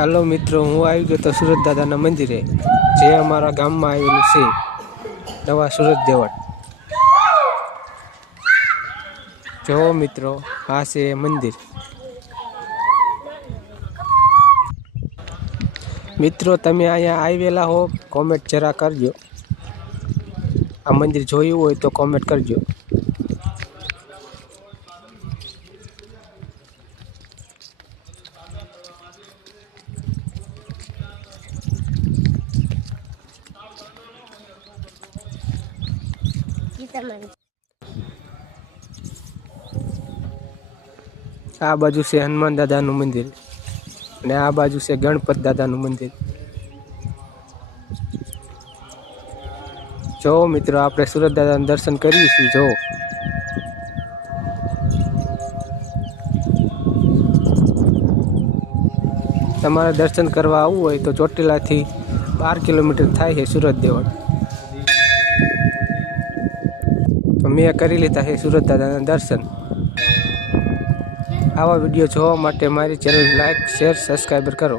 હાલો મિત્રો, હું આવી ગયો તો સુરત દાદાના મંદિરે, જે અમારા ગામમાં આવેલું છે, નવા સુરત દેવળ. જો મિત્રો, આ છે મંદિર. મિત્રો, તમે અહીંયા આવેલા હો, કોમેન્ટ જરા કરજો. આ મંદિર જોયું હોય તો કોમેન્ટ કરજો. આ બાજુ છે હનુમાન દાદાનું મંદિર અને આ બાજુ છે ગણપત દાદાનું મંદિર. જો મિત્રો, આપણે સુરત દાદાના દર્શન કરીશું. જો તમારે દર્શન કરવા આવવું હોય તો ચોટીલાથી 12 કિલોમીટર થાય છે સુરત દેવળ. તો મેં કરી લીધા છે સુરત દાદાના દર્શન. આવા વિડીયો જોવા માટે મારી ચેનલ લાઈક, શેર, સબસ્ક્રાઈબર કરો.